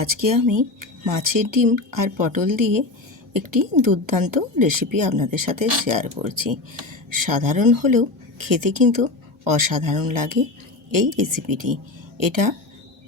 আজকে আমি মাছের ডিম আর পটল দিয়ে একটি দুর্দান্ত রেসিপি আপনাদের সাথে শেয়ার করছি। সাধারণ হলেও খেতে কিন্তু অসাধারণ লাগে এই রেসিপিটি। এটা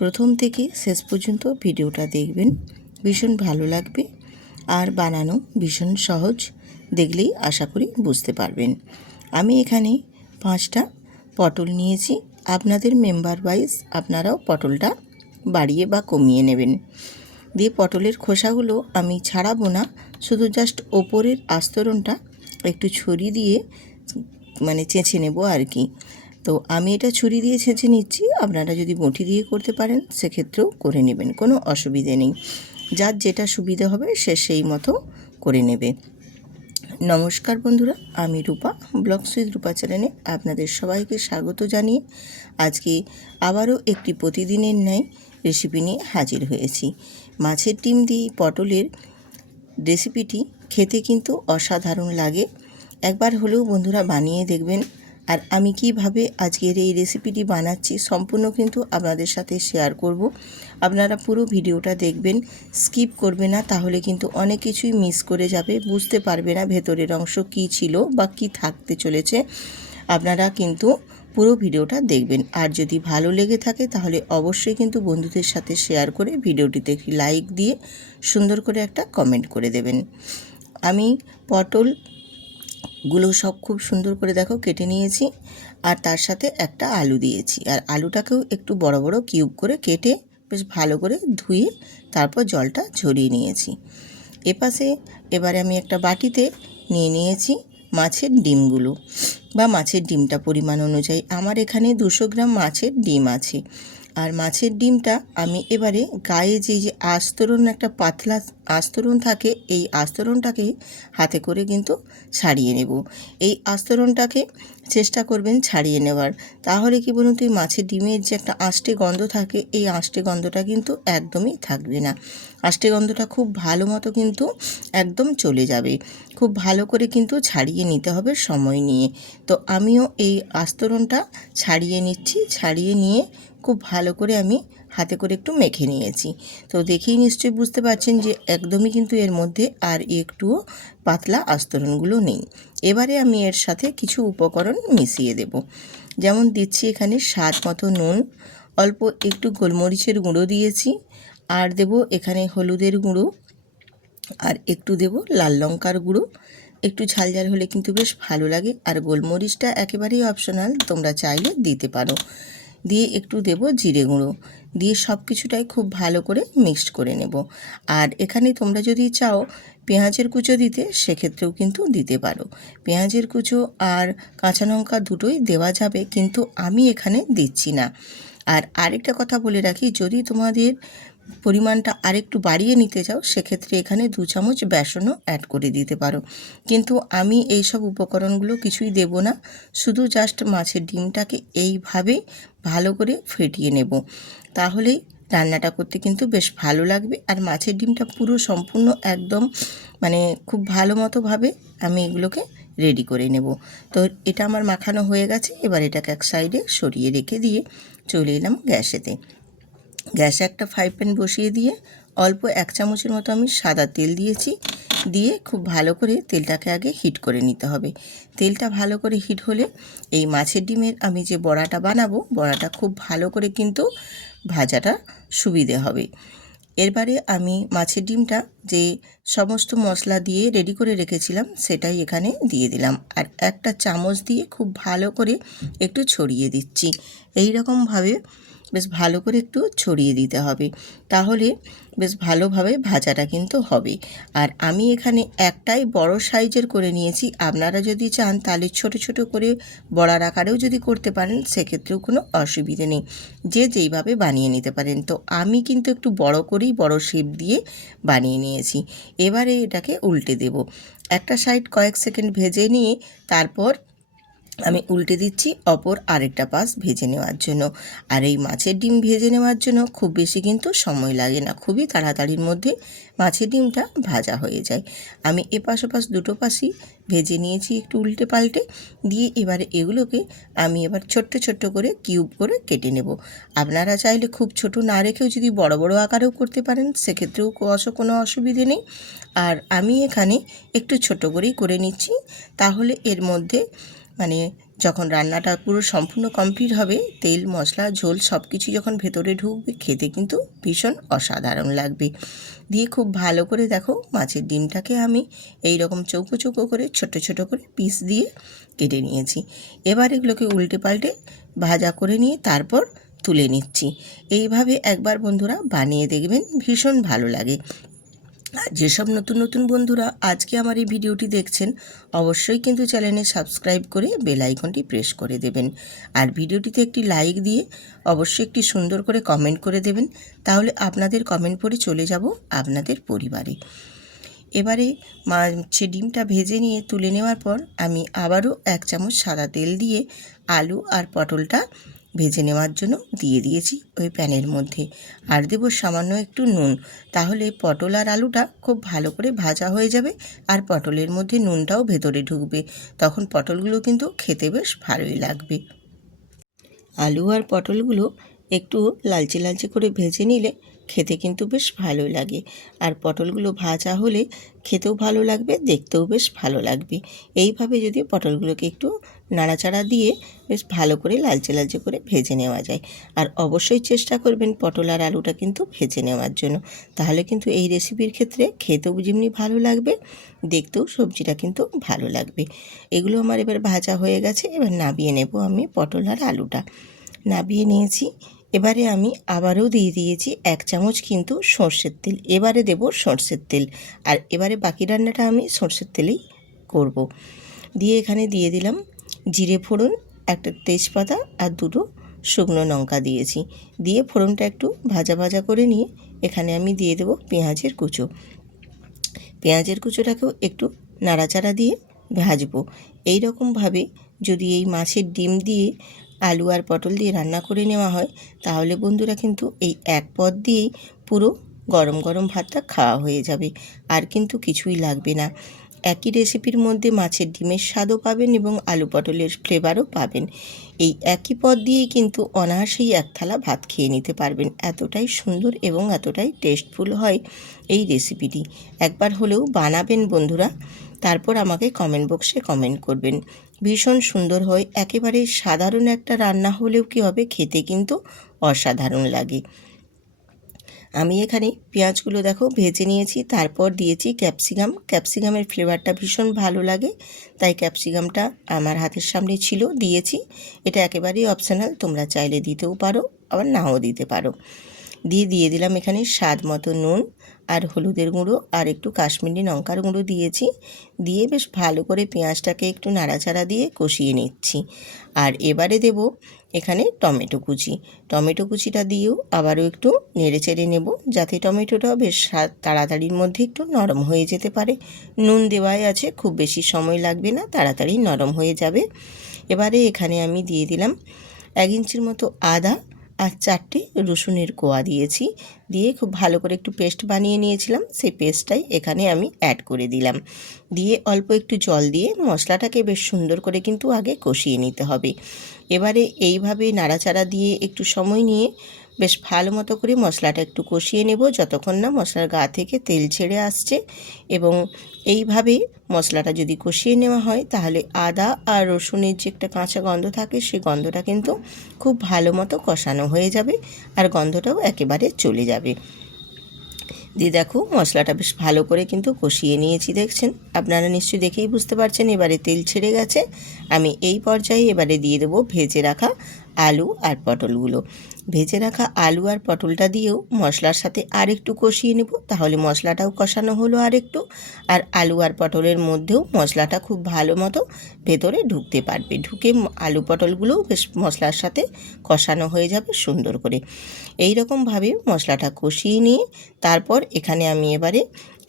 প্রথম থেকে শেষ পর্যন্ত ভিডিওটা দেখবেন, ভীষণ ভালো লাগবে আর বানানো ভীষণ সহজ, দেখলেই আশা করি বুঝতে পারবেন। আমি এখানে 5টা পটল নিয়েছি। আপনাদের মেম্বার ওয়াইজ আপনারাও পটলটা বাড়িয়ে বা কমিয়ে নেবেন। দিয়ে পটলের খোসাগুলো আমি ছাড়াবো না, শুধু জাস্ট ওপরের আস্তরণটা একটু ছুরি দিয়ে চেঁচে নেব আর কি। তো আমি এটা ছুরি দিয়ে ছেঁচে নিচ্ছি, আপনারা যদি বঁটি দিয়ে করতে পারেন সেক্ষেত্রেও করে নেবেন, কোনো অসুবিধে নেই। যার যেটা সুবিধা হবে সে সেই মতো করে নেবে। নমস্কার বন্ধুরা, আমি রূপা, ব্লগস উইথ রূপা চ্যানেলে আপনাদের সবাইকে স্বাগত জানিয়ে আজকে আবারও একটি প্রতিদিনের ন্যায় রেসিপি নিয়ে হাজির হয়েছি। মাছের ডিম দিয়ে পটলের রেসিপিটি খেতে কিন্তু অসাধারণ লাগে। একবার হলেও বন্ধুরা বানিয়ে দেখবেন। আর আমি কিভাবে আজকের এই রেসিপিটি বানাচ্ছি সম্পূর্ণ কিন্তু আপনাদের সাথে শেয়ার করব। আপনারা পুরো ভিডিওটা দেখবেন, স্কিপ করবে না, তাহলে কিন্তু অনেক কিছুই মিস করে যাবে, বুঝতে পারবে না ভেতরের অংশ কী ছিল বা কী থাকতে চলেছে। আপনারা কিন্তু পুরো ভিডিওটা দেখবেন। আর যদি ভালো লেগে থাকে তাহলে অবশ্যই কিন্তু বন্ধুদের সাথে শেয়ার করে ভিডিওটিতে একটি লাইক দিয়ে সুন্দর করে একটা কমেন্ট করে দেবেন। আমি পটলগুলো সব খুব সুন্দর করে দেখো কেটে নিয়েছি, আর তার সাথে একটা আলু দিয়েছি। আর আলুটাকেও একটু বড় বড় কিউব করে কেটে বেশ ভালো করে ধুয়ে তারপর জলটা ঝরিয়ে নিয়েছি। এপাশে এবারে আমি একটা বাটিতে নিয়ে নিয়েছি মাছের ডিমগুলো, বা মাছের ডিমটা পরিমাণ অনুযায়ী। আমার এখানে 200 গ্রাম মাছের ডিম আছে। আর মাছের ডিমটা আমি এবারে গায়ে যে আস্তরণ, একটা পাতলা আস্তরণ থাকে, এই আস্তরণটাকে হাতে করে কিন্তু ছাড়িয়ে নেব। এই আস্তরণটাকে চেষ্টা করবেন ছাড়িয়ে নেওয়ার, তাহলে কি বলুন তো, এই মাছের ডিমের যে একটা আষ্টে গন্ধ থাকে, এই আষ্টে গন্ধটা কিন্তু একদমই থাকবে না। আষ্টে গন্ধটা খুব ভালো মতো কিন্তু একদম চলে যাবে। খুব ভালো করে কিন্তু ছাড়িয়ে নিতে হবে সময় নিয়ে। তো আমিও এই আস্তরণটা ছাড়িয়ে নিচ্ছি। ছাড়িয়ে নিয়ে খুব ভালো করে আমি হাতে করে একটু মেখে নিয়েছি। তো দেখেই নিশ্চয়ই বুঝতে পারছেন যে একদমই কিন্তু এর মধ্যে আর একটুও পাতলা আস্তরণগুলো নেই। এবারে আমি এর সাথে কিছু উপকরণ মিশিয়ে দেব। যেমন দিচ্ছি এখানে স্বাদ মতো নুন, অল্প একটু গোলমরিচের গুঁড়ো দিয়েছি, আর দেব এখানে হলুদের গুঁড়ো, আর একটু দেব লাল লঙ্কার গুঁড়ো। একটু ঝাল ঝাল হলে কিন্তু বেশ ভালো লাগে। আর গোলমরিচটা একেবারেই অপশনাল, তোমরা চাইলে দিতে পারো। দিয়ে একটু দেব জিরে গুঁড়ো, দিয়ে সব কিছুটাই খুব ভালো করে মিক্সড করে নেব। আর এখানে তোমরা যদি চাও পেঁয়াজের কুচো দিতে, সেক্ষেত্রেও কিন্তু দিতে পারো। পেঁয়াজের কুচো আর কাঁচা লঙ্কা দুটোই দেওয়া যাবে, কিন্তু আমি এখানে দিচ্ছি না। আর আরেকটা কথা বলে রাখি, যদি তোমাদের পরিমাণটা আরেকটু বাড়িয়ে নিতে চাও সেক্ষেত্রে এখানে 2 চামচ বেসনও অ্যাড করে দিতে পারো। কিন্তু আমি এই সব উপকরণগুলো কিছুই দেব না, শুধু জাস্ট মাছের ডিমটাকে এইভাবেই ভালো করে ফেটিয়ে নেব। তাহলেই রান্নাটা করতে কিন্তু বেশ ভালো লাগবে। আর মাছের ডিমটা পুরো সম্পূর্ণ একদম খুব ভালো মতোভাবে আমি এগুলোকে রেডি করে নেব। তো এটা আমার মাখানো হয়ে গেছে। এবার এটাকে এক সাইডে সরিয়ে রেখে দিয়ে চলে এলাম গ্যাসেতে। গ্যাসে একটা ফ্রাই প্যান বসিয়ে দিয়ে অল্প 1 চামচের মতো আমি সাদা তেল দিয়েছি। দিয়ে খুব ভালো করে তেলটাকে আগে হিট করে নিতে হবে। তেলটা ভালো করে হিট হলে এই মাছের ডিমের আমি যে বড়াটা বানাবো, বড়াটা খুব ভালো করে কিন্তু ভাজাটা সুবিধে হবে। এরবারে আমি মাছের ডিমটা যে সমস্ত মশলা দিয়ে রেডি করে রেখেছিলাম সেটাই এখানে দিয়ে দিলাম। আর একটা চামচ দিয়ে খুব ভালো করে একটু ছড়িয়ে দিচ্ছি। এই রকমভাবে বেশ ভালো করে একটু ছড়িয়ে দিতে হবে, তাহলে বেশ ভালোভাবে ভাজাটা কিন্তু হবে। আর আমি এখানে একটাই বড় সাইজের করে নিয়েছি। আপনারা যদি চান তাহলে ছোট ছোট করে বড়ার আকারেও যদি করতে পারেন সেক্ষেত্রেও কোনো অসুবিধে নেই, যে যেইভাবে বানিয়ে নিতে পারেন। তো আমি কিন্তু একটু বড় করেই বড় শেপ দিয়ে বানিয়ে নিয়েছি। এবারে এটাকে উল্টে দেব। একটা সাইড কয়েক সেকেন্ড ভেজে নিয়ে তারপর আমি উল্টে দিচ্ছি অপর আরেকটা পাশ ভেজে নেওয়ার জন্য। আর এই মাছের ডিম ভেজে নেওয়ার জন্য খুব বেশি কিন্তু সময় লাগে না, খুবই তাড়াতাড়ির মধ্যে মাছের ডিমটা ভাজা হয়ে যায়। আমি এপাশ ওপাশ দুটো পাশই ভেজে নিয়েছি একটু উল্টে পাল্টে দিয়ে। এবারে এগুলোকে আমি এবার ছোট্ট ছোট্ট করে কিউব করে কেটে নেব। আপনারা চাইলে খুব ছোট না রেখেও যদি বড় বড় আকারেও করতে পারেন, সেক্ষেত্রেও কোনো অসুবিধে নেই। আর আমি এখানে একটু ছোট করেই করে নিচ্ছি, তাহলে এর মধ্যে মানে যখন রান্নাটা পুরো সম্পূর্ণ কমপ্লিট হবে, তেল মশলা ঝোল সব কিছু যখন ভেতরে ঢুকবে, খেতে কিন্তু ভীষণ অসাধারণ লাগবে। দিয়ে খুব ভালো করে দেখো মাছের ডিমটাকে আমি এই রকম চৌকো চৌকো করে ছোট ছোট করে পিস দিয়ে কেটে নিয়েছি। এবার এগুলোকে উল্টে পাল্টে ভাজা করে নিয়ে তারপর তুলে নিচ্ছি। এইভাবে একবার বন্ধুরা বানিয়ে দেখবেন, ভীষণ ভালো লাগে। আর যেসব নতুন নতুন বন্ধুরা আজকে আমার এই ভিডিওটি দেখছেন, অবশ্যই কিন্তু চ্যানেলে সাবস্ক্রাইব করে বেল আইকনটি প্রেস করে দেবেন। আর ভিডিওটিতে একটি লাইক দিয়ে অবশ্যই একটি সুন্দর করে কমেন্ট করে দেবেন, তাহলে আপনাদের কমেন্ট পড়ে চলে যাব আপনাদের পরিবারে। এবারে মাছের ডিমটা ভেজে নিয়ে তুলে নেওয়ার পর আমি আবারও 1 চামচ সাদা তেল দিয়ে আলু আর পটলটা ভেজে নেওয়ার জন্য দিয়ে দিয়েছি ওই প্যানের মধ্যে। আর দেবো সামান্য একটু নুন, তাহলে পটল আর আলুটা খুব ভালো করে ভাজা হয়ে যাবে আর পটলের মধ্যে নুনটাও ভেতরে ঢুকবে, তখন পটলগুলো কিন্তু খেতে বেশ ভালোই লাগবে। আলু আর পটলগুলো একটু লালচে লালচে করে ভেজে নিলে খেতে কিন্তু বেশ ভালোই লাগে। আর পটলগুলো ভাজা হলে খেতেও ভালো লাগবে, দেখতেও বেশ ভালো লাগবে। এইভাবে যদি পটলগুলোকে একটু নাড়াচাড়া দিয়ে বেশ ভালো করে লালচে লালচে করে ভেজে নেওয়া যায়। আর অবশ্যই চেষ্টা করবেন পটল আর আলুটা কিন্তু ভেজে নেওয়ার জন্য, তাহলে কিন্তু এই রেসিপির ক্ষেত্রে খেতেও যেমনি ভালো লাগবে, দেখতেও সবজিটা কিন্তু ভালো লাগবে। এগুলো আমার এবার ভাজা হয়ে গেছে, এবার নামিয়ে নেব আমি পটল আর আলুটা। নামিয়ে নিয়েছি। এবারে আমি আবারও দিয়ে দিয়েছি 1 চামচ কিন্তু সর্ষের তেল। এবারে দেব সর্ষের তেল, আর এবারে বাকি রান্নাটা আমি সর্ষের তেলেই করব। দিয়ে এখানে দিয়ে দিলাম জিরে ফোড়ন, একটা তেজপাতা আর দুটো শুকনো লঙ্কা দিয়েছি। দিয়ে ফোড়নটা একটু ভাজা ভাজা করে নিয়ে এখানে আমি দিয়ে দেব পেঁয়াজের কুচো। পেঁয়াজের কুচোটাকেও একটু নাড়াচাড়া দিয়ে ভাজবো। এই রকমভাবে যদি এই মাছের ডিম দিয়ে আলু আর পটল দিয়ে রান্না করে নেওয়া হয়, তাহলে বন্ধুরা কিন্তু এই এক পদ দিয়েই পুরো গরম গরম ভাতটা খাওয়া হয়ে যাবে, আর কিন্তু কিছুই লাগবে না। একই রেসিপির মধ্যে মাছের ডিমের স্বাদও পাবেন এবং আলু পটলের ফ্লেভারও পাবেন। এই একই পদ দিয়েই কিন্তু অনায়াসেই এক থালা ভাত খেয়ে নিতে পারবেন। এতটাই সুন্দর এবং এতটাই টেস্টফুল হয় এই রেসিপিটি। একবার হলেও বানাবেন বন্ধুরা, তারপর আমাকে কমেন্ট বক্সে কমেন্ট করবেন। ভীষণ সুন্দর হয়, একেবারে সাধারণ একটা রান্না হলেও কী হবে, খেতে কিন্তু অসাধারণ লাগে। আমি এখানে পেঁয়াজগুলো দেখো ভেজে নিয়েছি, তারপর দিয়েছি ক্যাপসিকাম। ক্যাপসিকামের ফ্লেভারটা ভীষণ ভালো লাগে, তাই ক্যাপসিকামটা আমার হাতের সামনে ছিল, দিয়েছি। এটা একেবারেই অপশনাল, তোমরা চাইলে দিতেও পারো আবার নাও দিতে পারো। দিয়ে দিলাম এখানে স্বাদ মতো নুন আর হলুদের গুঁড়ো আর একটু কাশ্মীরি লঙ্কার গুঁড়ো দিয়েছি। দিয়ে বেশ ভালো করে পেঁয়াজটাকে একটু নাড়াচাড়া দিয়ে কষিয়ে নিচ্ছি। আর এবারে দেব এখানে টমেটো কুচি। টমেটো কুচিটা দিয়েও আবারও একটু নেড়ে চেড়ে নেব, যাতে টমেটোটাও বেশ তাড়াতাড়ির মধ্যে একটু নরম হয়ে যেতে পারে। নুন দেওয়াই আছে, খুব বেশি সময় লাগবে না, তাড়াতাড়ি নরম হয়ে যাবে। এবারে এখানে আমি দিয়ে দিলাম 1 ইঞ্চির মতো আদা আর 4টে রসুনের কোয়া দিয়েছি। দিয়ে খুব ভালো করে একটু পেস্ট বানিয়ে নিয়েছিলাম, সেই পেস্টটাই এখানে আমি অ্যাড করে দিলাম। দিয়ে অল্প একটু জল দিয়ে মশলাটাকে বেশ সুন্দর করে কিন্তু আগে কষিয়ে নিতে হবে। এবারে এইভাবে নাড়াচাড়া দিয়ে একটু সময় নিয়ে বেশ ভালো মতো করে মশলাটা একটু কষিয়ে নেব, যতক্ষণ না মশলার গা থেকে তেল ছেড়ে আসছে। এবং এইভাবে মশলাটা যদি কষিয়ে নেওয়া হয়, তাহলে আদা আর রসুনের যে একটা কাঁচা গন্ধ থাকে, সেই গন্ধটা কিন্তু খুব ভালো মতো কষানো হয়ে যাবে আর গন্ধটাও একেবারে চলে যাবে। দিয়ে দেখো মশলাটা বেশ ভালো করে কিন্তু কষিয়ে নিয়েছি, দেখছেন আপনারা নিশ্চয়ই দেখেই বুঝতে পারছেন। এবারে তেল ছেড়ে গেছে। আমি এই পর্যায়ে এবারে দিয়ে দেবো ভেজে রাখা আলু আর পটলগুলো। ভেজে রাখা আলু আর পটলটা দিয়েও মশলার সাথে আর একটু কষিয়ে নেব, তাহলে মশলাটাও কষানো হলো আর একটু, আর আলু আর পটলের মধ্যেও মশলাটা খুব ভালো মতো ভেতরে ঢুকতে পারবে, ঢুকে আলু পটলগুলোও বেশ মশলার সাথে কষানো হয়ে যাবে সুন্দর করে। এই রকমভাবে মশলাটা কষিয়ে নিয়ে তারপর এখানে আমি এবারে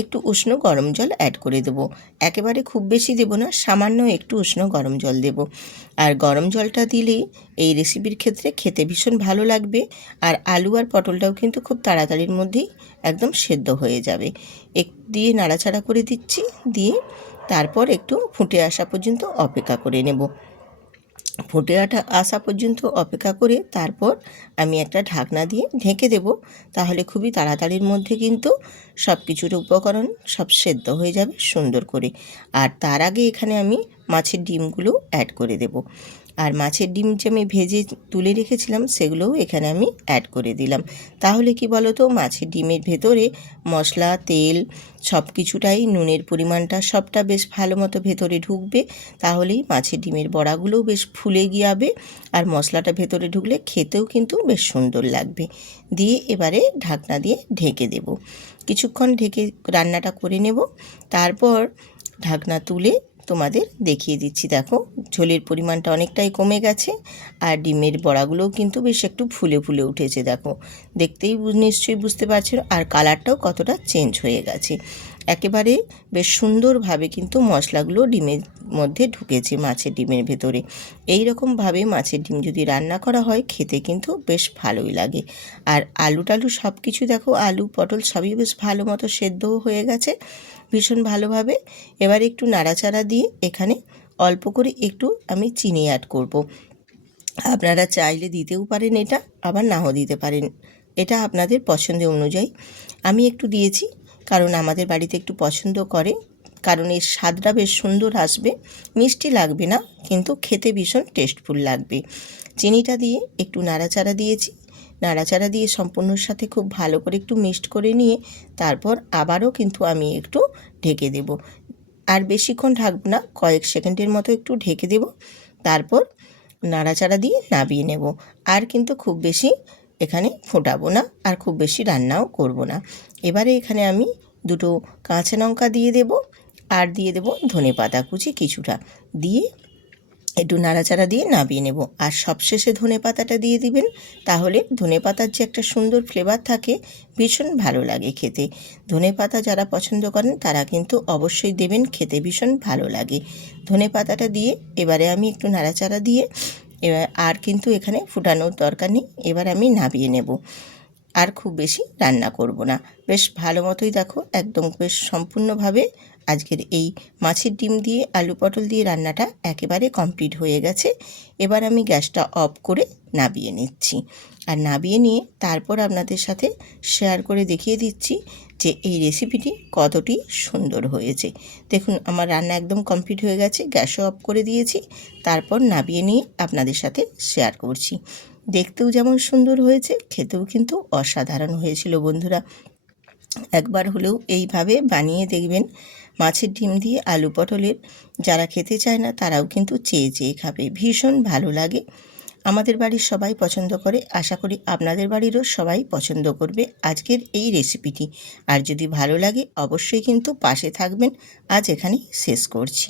একটু উষ্ণ গরম জল অ্যাড করে দেব। একেবারে খুব বেশি দেব না, সামান্য একটু উষ্ণ গরম জল দেব। আর গরম জলটা দিলেই এই রেসিপির ক্ষেত্রে খেতে ভীষণ ভালো লাগবে, আর আলু আর পটলটাও কিন্তু খুব তাড়াতাড়ির মধ্যেই একদম সেদ্ধ হয়ে যাবে। দিয়ে নাড়াচাড়া করে দিচ্ছি, দিয়ে তারপর একটু ফুটে আসা পর্যন্ত অপেক্ষা করে নেব। ফুটে আসা পর্যন্ত অপেক্ষা করে তারপর আমি একটা ঢাকনা দিয়ে ঢেকে দেব, তাহলে খুবই তাড়াতাড়ির মধ্যে কিন্তু সব কিছুর উপকরণ সব সেদ্ধ হয়ে যাবে সুন্দর করে। আর তার আগে এখানে আমি মাছের ডিমগুলো অ্যাড করে দেব। আর মাছের ডিম যে আমি ভেজে তুলে রেখেছিলাম সেগুলোও এখানে আমি অ্যাড করে দিলাম। তাহলে কি বলো তো, মাছের ডিমের ভেতরে মশলা, তেল সব কিছুটাই, নুনের পরিমাণটা সবটা বেশ ভালো মতো ভেতরে ঢুকবে, তাহলেই মাছের ডিমের বড়াগুলোও বেশ ফুলে যাবে, আর মশলাটা ভেতরে ঢুকলে খেতেও কিন্তু বেশ সুন্দর লাগবে। দিয়ে এবারে ঢাকনা দিয়ে ঢেকে দেব, কিছুক্ষণ ঢেকে রান্নাটা করে নেব। তারপর ঢাকনা তুলে তোমাদের দেখিয়ে দিচ্ছি। দেখো ঝোলের পরিমাণটা অনেকটাই কমে গেছে, আর ডিমের বড়াগুলোও কিন্তু বেশ একটু ফুলে ফুলে উঠেছে। দেখো দেখতেই নিশ্চয়ই বুঝতে পারছো, আর কালারটাও কতটা চেঞ্জ হয়ে গেছে। একেবারে বেশ সুন্দরভাবে কিন্তু মশলাগুলো ডিমের মধ্যে ঢুকেছে, মাছের ডিমের ভেতরে। এই রকমভাবে মাছের ডিম যদি রান্না করা হয় খেতে কিন্তু বেশ ভালোই লাগে। আর আলু টালু সব কিছু দেখো, আলু পটল সবই বেশ ভালো মতো সেদ্ধও হয়ে গেছে ভীষণ ভালোভাবে। এবার একটু নাড়াচাড়া দিয়ে এখানে অল্প করে একটু আমি চিনি অ্যাড করব। আপনারা চাইলে দিতেও পারেন, এটা আবার নাও দিতে পারেন, এটা আপনাদের পছন্দের অনুযায়ী। আমি একটু দিয়েছি কারণ আমাদের বাড়িতে একটু পছন্দ করে, কারণ এর স্বাদটা বেশ সুন্দর আসবে, মিষ্টি লাগবে না কিন্তু খেতে ভীষণ টেস্টফুল লাগবে। চিনিটা দিয়ে একটু নাড়াচাড়া দিয়েছি, নাড়াচাড়া দিয়ে সম্পূর্ণর সাথে খুব ভালো করে একটু মিক্সড করে নিয়ে তারপর আবারও কিন্তু আমি একটু ঢেকে দেব। আর বেশিক্ষণ ঢাকবো না, কয়েক সেকেন্ডের মতো একটু ঢেকে দেব, তারপর নাড়াচাড়া দিয়ে নামিয়ে নেব। আর কিন্তু খুব বেশি এখানে ফোটাবো না, আর খুব বেশি রান্নাও করব না। এবারে এখানে আমি দুটো কাঁচা লঙ্কা দিয়ে দেব, আর দিয়ে দেব ধনেপাতা কুচি কিছুটা, দিয়ে একটু নাড়াচাড়া দিয়ে নামিয়ে নেব। আর সবশেষে ধনেপাতাটা দিয়ে দিবেন, তাহলে ধনেপাতার যে একটা সুন্দর ফ্লেভার থাকে ভীষণ ভালো লাগে খেতে। ধনেপাতা যারা পছন্দ করেন তারা কিন্তু অবশ্যই দেবেন, খেতে ভীষণ ভালো লাগে। ধনেপাতাটা দিয়ে এবারে আমি একটু নাড়াচাড়া দিয়ে এবার আর কিন্তু এখানে ফুটানোর দরকার নেই, এবার আমি নামিয়ে নেব। আর খুব বেশি রান্না করব না, বেশ ভালো মতোই দেখো একদম বেশ সম্পূর্ণভাবে আজকের এই মাছের ডিম দিয়ে আলু পটল দিয়ে রান্নাটা একেবারে কমপ্লিট হয়ে গেছে। এবার আমি গ্যাসটা অফ করে নামিয়ে নিচ্ছি, আর নামিয়ে নিয়ে তারপর আপনাদের সাথে শেয়ার করে দেখিয়ে দিচ্ছি যে এই রেসিপিটি কতটি সুন্দর হয়েছে। দেখুন আমার রান্না একদম কমপ্লিট হয়ে গেছে, গ্যাসও অফ করে দিয়েছি, তারপর নামিয়ে নিয়ে আপনাদের সাথে শেয়ার করছি। দেখতেও যেমন সুন্দর হয়েছে, খেতেও কিন্তু অসাধারণ হয়েছিল বন্ধুরা। একবার হলেও এইভাবে বানিয়ে দেখবেন, মাছের ডিম দিয়ে আলু পটলের। যারা খেতে চায় না তারাও কিন্তু চেয়ে চেয়ে খাবে, ভীষণ ভালো লাগে। আমাদের বাড়ির সবাই পছন্দ করে, আশা করি আপনাদের বাড়িরও সবাই পছন্দ করবে আজকের এই রেসিপিটি। আর যদি ভালো লাগে অবশ্যই কিন্তু পাশে থাকবেন। আজ এখানেই শেষ করছি।